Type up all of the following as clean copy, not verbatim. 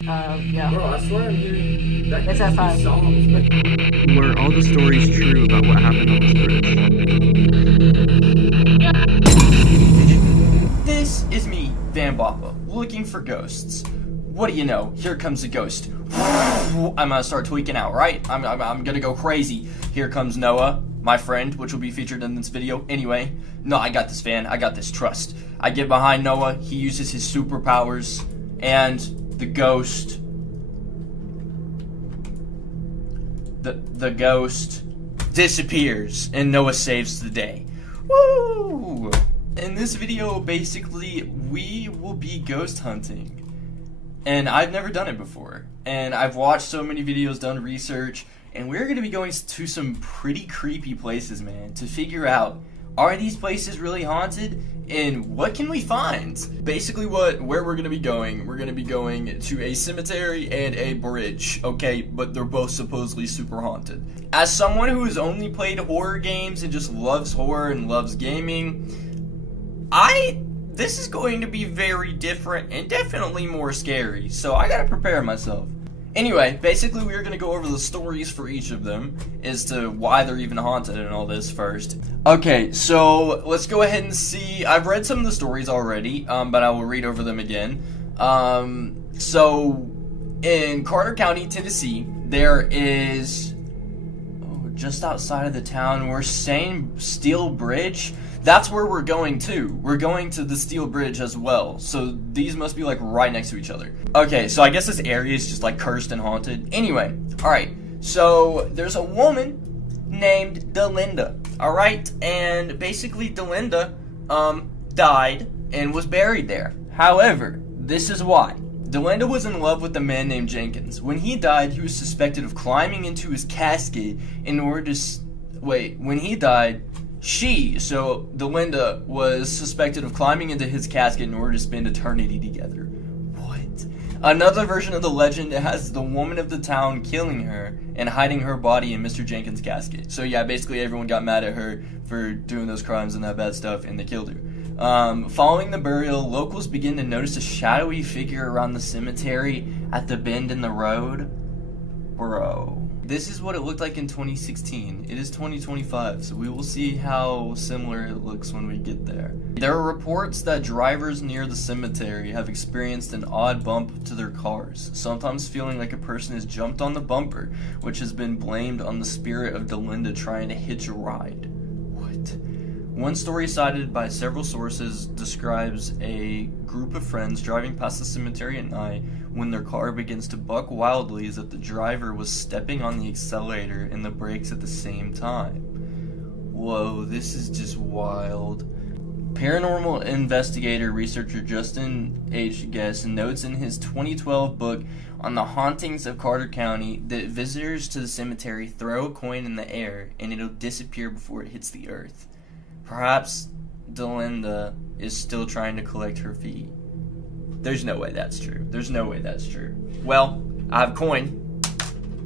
Yeah. Bro, I swear I'm hearing that It's at these 5. songs. Were all the stories true about what happened on this bridge? This is me, VanBoppa, looking for ghosts. What do you know? Here comes a ghost. I'm gonna start tweaking out, right? I'm gonna go crazy. Here comes Noah, my friend, which will be featured in this video. Anyway, no, I got this, Van. I got this. Trust. I get behind Noah. He uses his superpowers, and the ghost. The ghost disappears, and Noah saves the day. Woo! In this video, basically, we will be ghost hunting. And I've never done it before. And I've watched so many videos, done research, and we're going to be going to some pretty creepy places, man, to figure out, are these places really haunted? And what can we find? Basically where we're going to be going, we're going to be going to a cemetery and a bridge, okay? But they're both supposedly super haunted. As someone who has only played horror games and just loves horror and loves gaming, this is going to be very different and definitely more scary, so I gotta prepare myself. Anyway, basically we're gonna go over the stories for each of them as to why they're even haunted and all this first. Okay, so let's go ahead and see. I've read some of the stories already, but I will read over them again. So in Carter County, Tennessee, there is just outside of the town, we're saying Steel Bridge. That's where we're going to. We're going to the Steel Bridge as well. So these must be like right next to each other. Okay, so I guess this area is just like cursed and haunted. Anyway, alright. So there's a woman named Delinda. Alright, and basically Delinda died and was buried there. However, this is why. Delinda was in love with a man named Jenkins. When he died, he was suspected of climbing into his casket in order to... when he died, Delinda was suspected of climbing into his casket in order to spend eternity together. What? Another version of the legend has the woman of the town killing her and hiding her body in Mr. Jenkins' casket. So yeah, basically everyone got mad at her for doing those crimes and that bad stuff, and they killed her. Following the burial, locals begin to notice a shadowy figure around the cemetery at the bend in the road. Bro. This is what it looked like in 2016. It is 2025, so we will see how similar it looks when we get there. There are reports that drivers near the cemetery have experienced an odd bump to their cars, sometimes feeling like a person has jumped on the bumper, which has been blamed on the spirit of Delinda trying to hitch a ride. What? One story cited by several sources describes a group of friends driving past the cemetery at night when their car begins to buck wildly as if the driver was stepping on the accelerator and the brakes at the same time. Whoa, this is just wild. Paranormal investigator researcher Justin H. Guest notes in his 2012 book on the hauntings of Carter County that visitors to the cemetery throw a coin in the air and it'll disappear before it hits the earth. Perhaps Delinda is still trying to collect her fee. There's no way that's true. There's no way that's true. Well, I have a coin.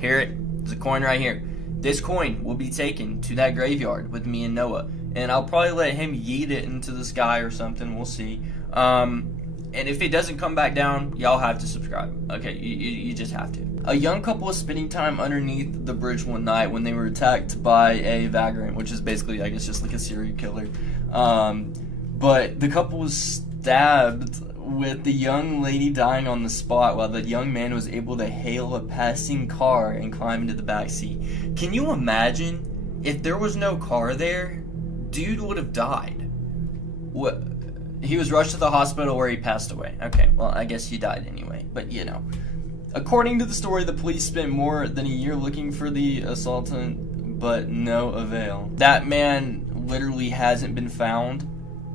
There's a coin right here. This coin will be taken to that graveyard with me and Noah. And I'll probably let him yeet it into the sky or something. We'll see. And if it doesn't come back down, y'all have to subscribe. Okay, you just have to. A young couple was spending time underneath the bridge one night when they were attacked by a vagrant, which is basically, I guess, just like a serial killer. But the couple was stabbed, with the young lady dying on the spot while the young man was able to hail a passing car and climb into the back seat. Can you imagine if there was no car there? Dude would have died. What? He was rushed to the hospital where he passed away. Okay, well, I guess he died anyway, but you know. According to the story, the police spent more than a year looking for the assailant, but no avail. That man literally hasn't been found.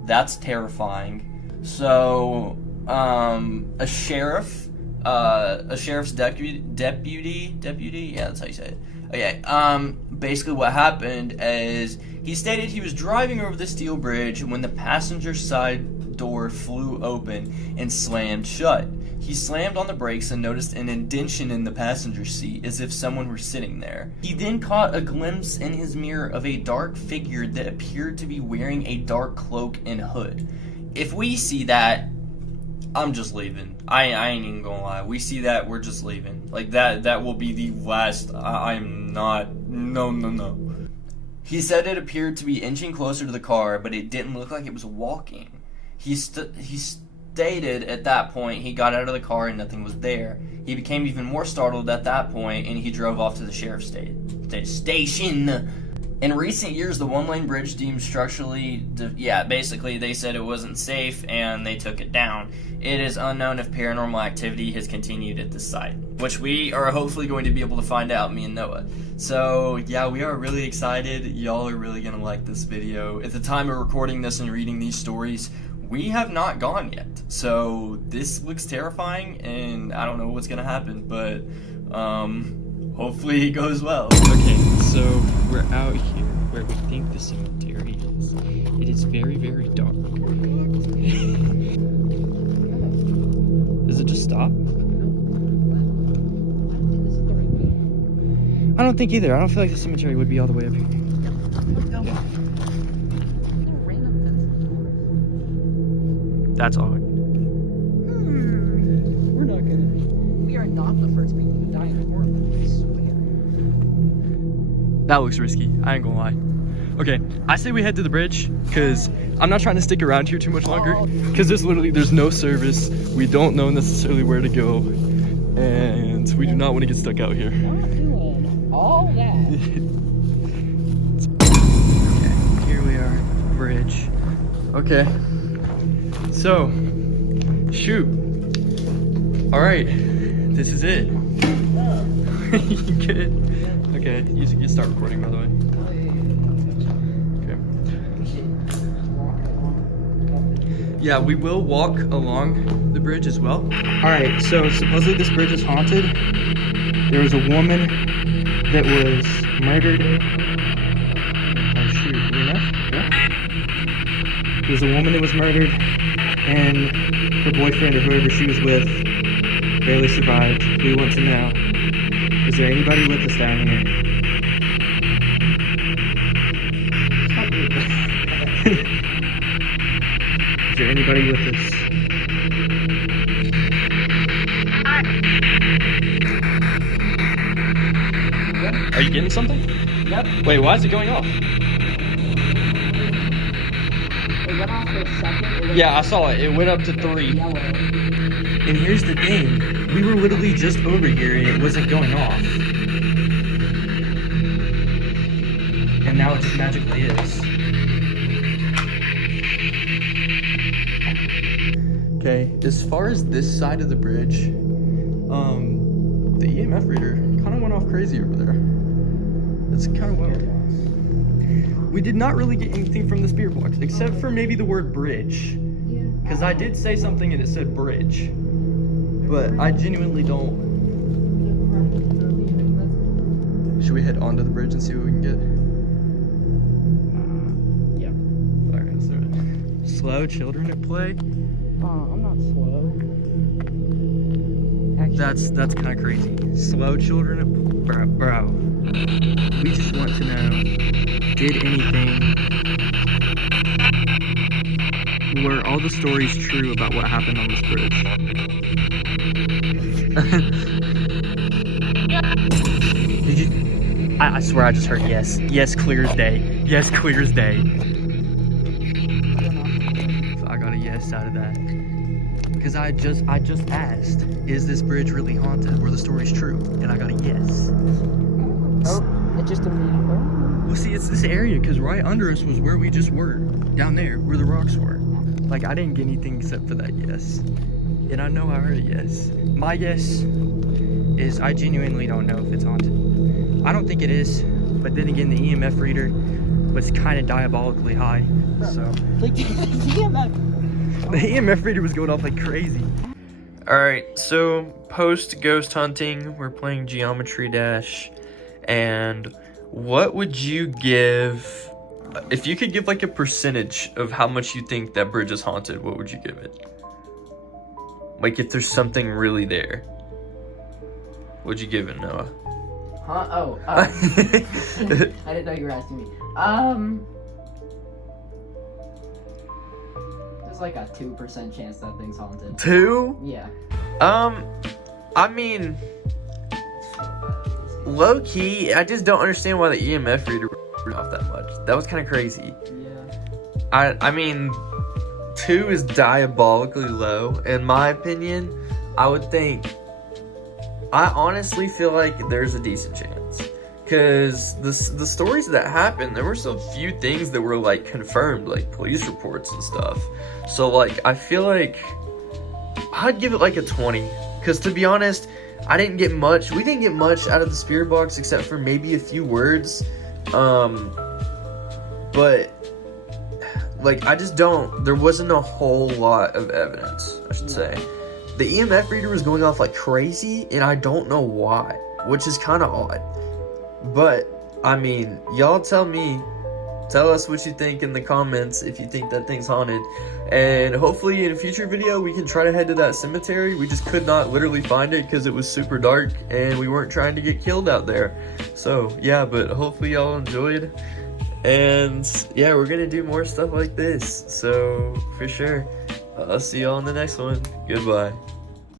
That's terrifying. So, a sheriff's deputy, yeah, that's how you say it. Okay, basically what happened is he stated he was driving over the steel bridge when the passenger side door flew open and slammed shut. He slammed on the brakes and noticed an indentation in the passenger seat as if someone were sitting there. He then caught a glimpse in his mirror of a dark figure that appeared to be wearing a dark cloak and hood. If we see that, I'm just leaving. I ain't even gonna lie. We see that, we're just leaving. Like, that will be the last. I'm not. No. He said it appeared to be inching closer to the car, but it didn't look like it was walking. He stated at that point he got out of the car and nothing was there. He became even more startled at that point, and he drove off to the sheriff's station. In recent years, the one-lane bridge deemed structurally, basically they said it wasn't safe and they took it down. It is unknown if paranormal activity has continued at this site, which we are hopefully going to be able to find out, me and Noah. So yeah, we are really excited. Y'all are really gonna like this video. At the time of recording this and reading these stories, we have not gone yet. So this looks terrifying, and I don't know what's gonna happen, but hopefully it goes well. Okay, so we're out here where we think the cemetery is. It is very, very dark. Does it just stop? I don't think either. I don't feel like the cemetery would be all the way up here. That's odd. We're not gonna. We are not the first people to die in a horror movie, I swear. That looks risky. I ain't gonna lie. Okay, I say we head to the bridge, because I'm not trying to stick around here too much longer, because there's no service. We don't know necessarily where to go, and we do not want to get stuck out here. Not doing all that. Okay, here we are, bridge. Okay, so, shoot. All right, this is it. Good. Okay, you start recording, by the way. Okay. Yeah, we will walk along the bridge as well. All right, so supposedly this bridge is haunted. There was a woman that was murdered. Oh shoot, enough? Yeah. There was a woman that was murdered, and her boyfriend or whoever she was with barely survived. We want to know, is there anybody with us down here? Is there anybody with us? Are you getting something? Yep. Wait, why is it going off? It went off for a second. Yeah, I saw it. It went up to 3. Yellow. And here's the thing. We were literally just over here and it wasn't going off. And now it just magically is. Okay, as far as this side of the bridge, the EMF reader kind of went off crazy over there. That's kind of weird. We did not really get anything from the spirit box, except for maybe the word bridge. Because I did say something and it said bridge. But I genuinely don't. Should we head onto the bridge and see what we can get? Yeah. Alright, let's do it. Slow children at play? I'm not slow. That's kind of crazy. Slow children at bro. We just want to know, did anything, were all the stories true about what happened on this bridge? Did you? I swear I just heard yes. Yes, clear as day. Yes, clear as day. So I got a yes out of that. Because I just asked, is this bridge really haunted? Were the stories true? And I got a yes. Oh, it just immediately. Well, see, it's this area, because right under us was where we just were. Down there, where the rocks were. Like, I didn't get anything except for that yes. And I know I heard a yes. My yes is I genuinely don't know if it's haunted. I don't think it is, but then again, the EMF reader was kind of diabolically high, so. Like, the EMF. The EMF reader was going off like crazy. Alright, so post ghost hunting, we're playing Geometry Dash. And what would you give, if you could give like a percentage of how much you think that bridge is haunted, what would you give it? Like if there's something really there. What'd you give it, Noah? Huh? Oh. I didn't know you were asking me. There's like a 2% chance that thing's haunted. 2? Yeah. I mean, low key, I just don't understand why the EMF reader went off that much. That was kind of crazy. Yeah. I mean, 2 is diabolically low, in my opinion. I honestly feel like there's a decent chance. Because the stories that happened, there were so few things that were, like, confirmed, like, police reports and stuff. So, like, I feel like I'd give it, like, a 20. Because, to be honest, we didn't get much out of the spirit box except for maybe a few words. But, like, there wasn't a whole lot of evidence, I should say. The EMF reader was going off like crazy, and I don't know why, which is kind of odd. But, I mean, y'all tell us what you think in the comments if you think that thing's haunted. And hopefully in a future video, we can try to head to that cemetery. We just could not literally find it because it was super dark, and we weren't trying to get killed out there. So, yeah, but hopefully y'all enjoyed. And, yeah, we're going to do more stuff like this. So, for sure, I'll see y'all in the next one. Goodbye.